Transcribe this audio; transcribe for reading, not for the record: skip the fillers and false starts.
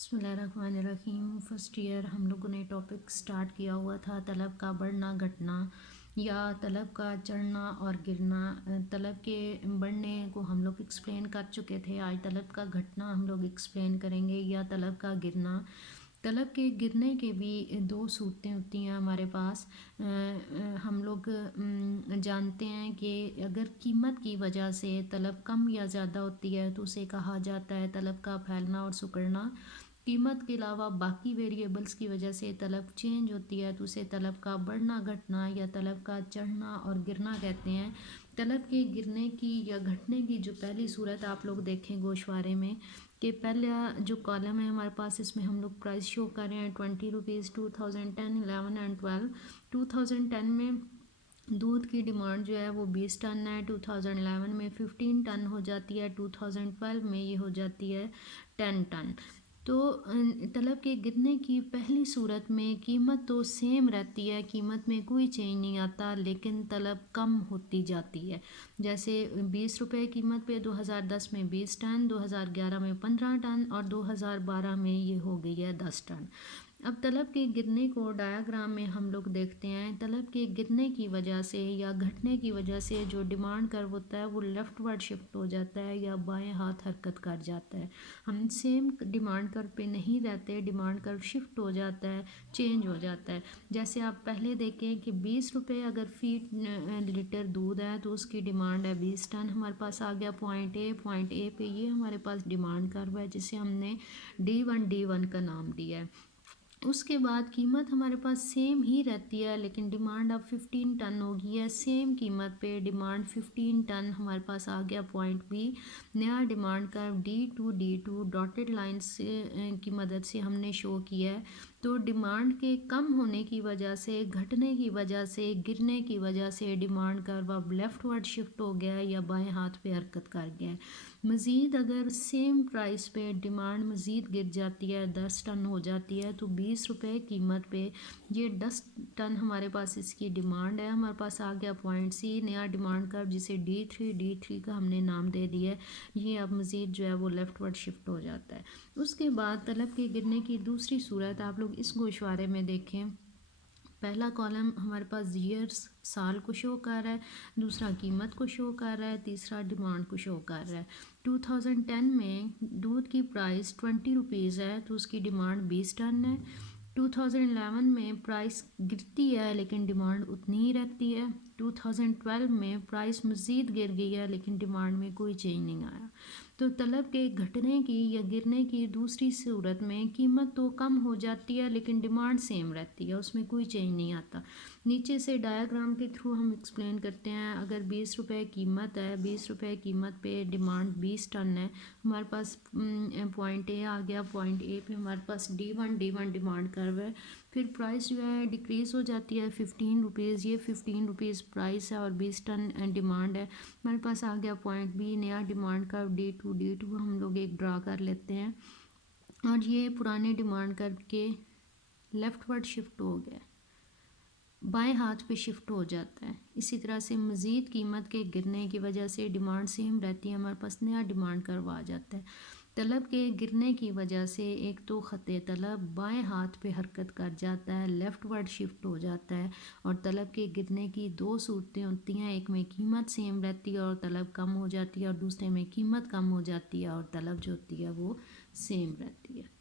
बिस्मिल्लाहिर्रहमानिर्रहीम। First year हम लोगों ने टॉपिक स्टार्ट किया हुआ था तलब का बढ़ना घटना या तलब का चढ़ना और गिरना। तलब के बढ़ने को हम लोग एक्सप्लेन कर चुके थे। आज तलब का घटना हम लोग एक्सप्लेन करेंगे या तलब का गिरना। तलब के गिरने के भी दो सूरतें होती हैं हमारे पास। हम लोग जानते हैं कि अगर कीमत की वजह से तलब कम या ज़्यादा होती है तो उसे कहा जाता है तलब का फैलना और सिकुड़ना। कीमत के अलावा बाकी वेरिएबल्स की वजह से तलब चेंज होती है तो उसे तलब का बढ़ना घटना या तलब का चढ़ना और गिरना कहते हैं। तलब के गिरने की या घटने की जो पहली सूरत आप लोग देखें गोशवारे में कि पहला जो कॉलम है हमारे पास, इसमें हम लोग प्राइस शो कर रहे हैं 20 रुपीज़ 2010, 11 एंड 12। 2010 में दूध की डिमांड जो है वो 20 टन है, 2011 में 15 टन हो जाती है, 2012 में ये हो जाती है 10 टन। तो तलब के गिरने की पहली सूरत में कीमत तो सेम रहती है, कीमत में कोई चेंज नहीं आता, लेकिन तलब कम होती जाती है। जैसे 20 रुपये कीमत पे 2010 में 20 टन, 2011 में 15 टन और 2012 में ये हो गई है 10 टन। अब तलब के गिरने को डायग्राम में हम लोग देखते हैं। तलब के गिरने की वजह से या घटने की वजह से जो डिमांड कर्व होता है वो लेफ़्ट वर्ड शिफ्ट हो जाता है या बाएं हाथ हरकत कर जाता है। हम सेम डिमांड कर्व पे नहीं रहते, डिमांड कर्व शिफ्ट हो जाता है, चेंज हो जाता है। जैसे आप पहले देखें कि 20 रुपये अगर फी लीटर दूध है तो उसकी डिमांड है 20 टन। हमारे पास आ गया पॉइंट ए पे ये हमारे पास डिमांड कर्व है जिसे हमने D1 का नाम दिया है। उसके बाद कीमत हमारे पास सेम ही रहती है, लेकिन डिमांड अब 15 टन हो गई है। सेम कीमत पे डिमांड 15 टन हमारे पास आ गया पॉइंट बी। नया demand curve D2 dotted lines की मदद से हमने शो किया है। तो डिमांड के कम होने की वजह से, घटने की वजह से, गिरने की वजह से डिमांड कर्व अब लेफ़्ट वर्ड शिफ्ट हो गया है या बाएं हाथ पे हरकत कर गया है। मज़ीद अगर सेम प्राइस पे डिमांड मज़ीद गिर जाती है, 10 टन हो जाती है, तो 20 रुपये कीमत पे ये 10 टन हमारे पास इसकी डिमांड है। हमारे पास आ गया पॉइंट सी, नया डिमांड कर्व जिसे D3 का हमने नाम दे दिया है। ये अब मज़ीद जो है वो लेफ़्ट वर्ड शिफ्ट हो जाता है। उसके बाद तलब के गिरने की दूसरी सूरत आप लोग इस गोशवारे में देखें। पहला कॉलम हमारे पास ईयर्स साल को शो कर रहा है, दूसरा कीमत को शो कर रहा है, तीसरा डिमांड को शो कर रहा है। 2010 में दूध की प्राइस 20 रुपीज़ है तो उसकी डिमांड 20 टन है। 2011 में प्राइस गिरती है लेकिन डिमांड उतनी ही रहती है। 2012 में प्राइस मज़ीद गिर गई है लेकिन डिमांड में कोई चेंज नहीं आया। तो तलब के घटने की या गिरने की दूसरी सूरत में कीमत तो कम हो जाती है लेकिन डिमांड सेम रहती है, उसमें कोई चेंज नहीं आता। नीचे से डायग्राम के थ्रू हम एक्सप्लेन करते हैं। अगर 20 रुपये कीमत है, 20 रुपये कीमत पे डिमांड 20 टन है, हमारे पास पॉइंट ए आ गया। पॉइंट ए पे हमारे पास D1 डिमांड कर्व है। फिर प्राइस जो है डिक्रीज़ हो जाती है 15 रुपीज़, ये 15 रुपीज़ प्राइस है और 20 टन डिमांड है। हमारे पास आ गया पॉइंट बी, नया डिमांड कर्व D2 हम लोग एक ड्रा कर लेते हैं और ये पुराने डिमांड कर्व के लेफ़्ट वर्ड शिफ्ट हो गया, बाएं हाथ पे शिफ्ट हो जाता है। इसी तरह से मज़ीद कीमत के गिरने की वजह से डिमांड सेम रहती है, हमारे पास नया डिमांड कर्व आ जाता है। तलब के गिरने की वजह से एक तो ख़त तलब बाएं हाथ पे हरकत कर जाता है, लेफ़्ट वर्ड शिफ्ट हो जाता है। और तलब के गिरने की दो सूरतें होती हैं, एक में कीमत सेम रहती है और तलब कम हो जाती है, और दूसरे में कीमत कम हो जाती है और तलब जो होती है वो सेम रहती है।